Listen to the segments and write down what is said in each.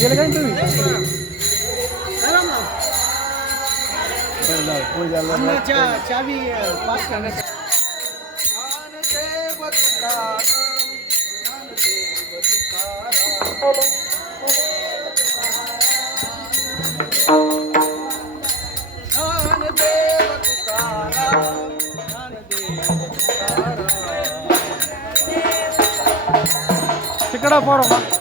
गेले काय तुम्ही चावी पास करण्यासाठी तिकडं पोरं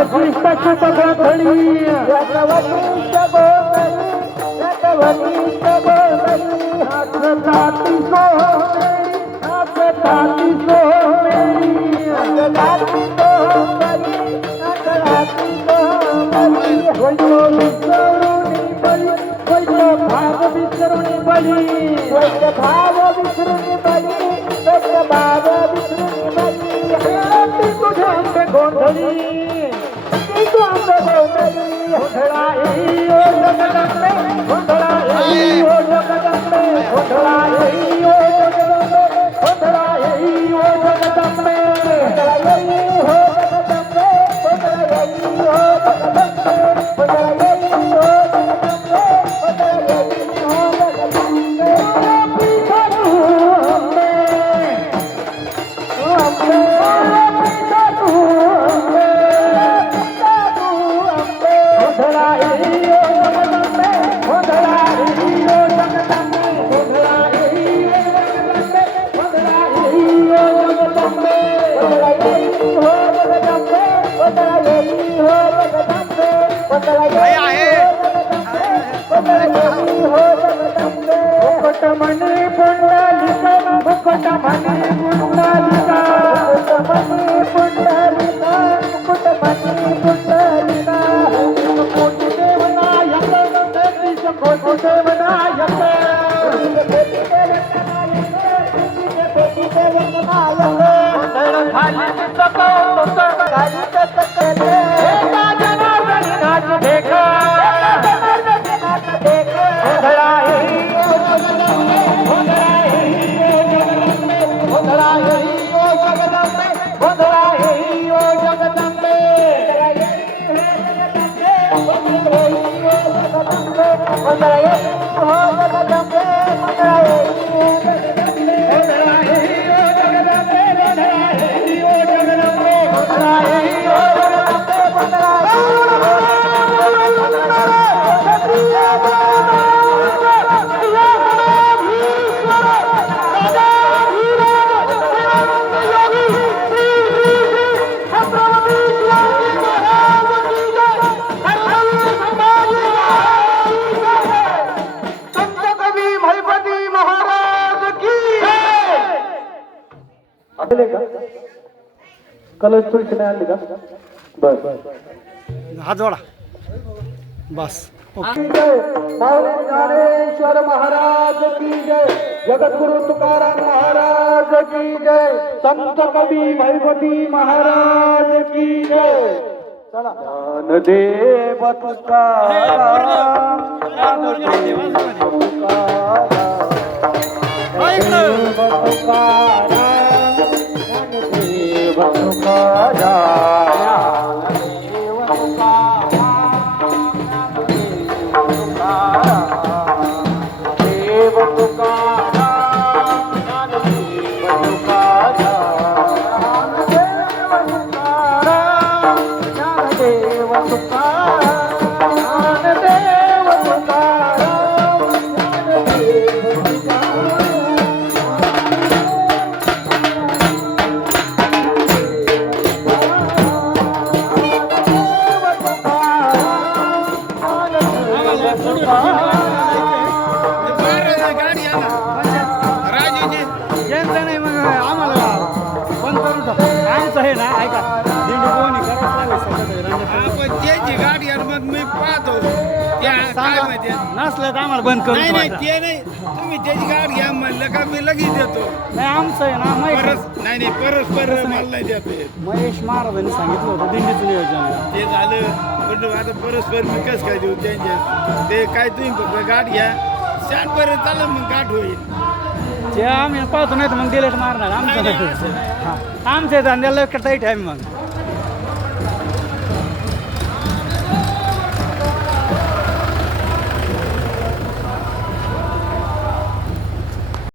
वशिष्ठ शुभ गोंधळी एक वशिष्ठ गोंधळी एक वशिष्ठ गोंधळी हात जाती सोहमेरी हात जाती सोहमेरी हात जाती सोहमेरी हात जाती सोहमेरी वैद्य विसरुणी बळी वैद्य भाव विसरुणी बळी वैद्य भाव विसरुणी बळी वैद्य भाव विसरुणी बळी ती तुझ्या आंबे गोंधळी ती तू आंबे गोंधळी गोंधळा येई ओ जगदंबे गोंधळा येई ओ जगदंबे गोंधळा येई ओ जगदंबे गोंधळा येई ओ जगदंबे गोंधळा येई ओ जगदंबे गोंधळा येई ओ जगदंबे गोंधळा येई ओ जगदंबे गोंधळा येई ओ जगदंबे पितरू अंबे ओ अंबे पितरू अंबे पितरू अंबे गोंधळा येई ओ जगदंबे गोंधळा येई ओ जगदंबे गोंधळा येई ओ जगदंबे गोंधळा येई ओ जगदंबे गोंधळा येई ओ जगदंबे गोंधळा येई ओ जगदंबे गोंधळा येई मुकुटमणि पुंडलिका मुकुटमणि पुंडलिका मुकुटमणि पुंडलिका मुकुटमणि पुंडलिका कोटि देवनायक तेतीस कोटि देवनायक कोटि देवनायक खाली सको खाली सको जनार्दनी नाच देखा जनार्दनी नाच देखा गोंधळा येई ओ जगदंबे गोंधळा येई ओ जगदंबे गोंधळा येई ओ जगदंबे गोंधळा येई ओ जगदंबे गोंधळा येई ओ जगदंबे गोंधळा येई ओ जगदंबे गोंधळा येई ओ जगदंबे गोंधळा येई ओ जगदंबे गोंधळा येई ओ जगदंबे गोंधळा येई ओ जगदंबे गोंधळा संत कवी महिपती महाराज की आले का कलश तुळशी नाही आणली का बर हात जोडा बस की जय माऊली ज्ञानेश्वर महाराज की जय जगद्गुरु तुकाराम महाराज की जय संत कवी भैपती महाराज की जय चला ज्ञानदेव तुकाराम ज्ञानदेव तुकाराम ज्ञानदेव नसलं तर आम्हाला बंद करू नाही ते नाही तुम्ही त्याची गाडी घ्या म्हणलं का मी लगेच देतो नाही आमचं आहे ना नाही परस्पर मला नाही देतो येत. महेश महाराजांनी सांगितलं होतं दिंडीचं नियोजन ते झालं पण आता परस्पर मी कसं काय देऊ त्यांच्या ते काय तुम्ही फक्त गाठ घ्या शांतपर्यंत चाललं मग गाठ होईल ते आम्ही पाहतो नाही तर मग डिलेट मारणार आमचं नाही, असं नाही. आमच्या धंद्याला टाईट आहे मग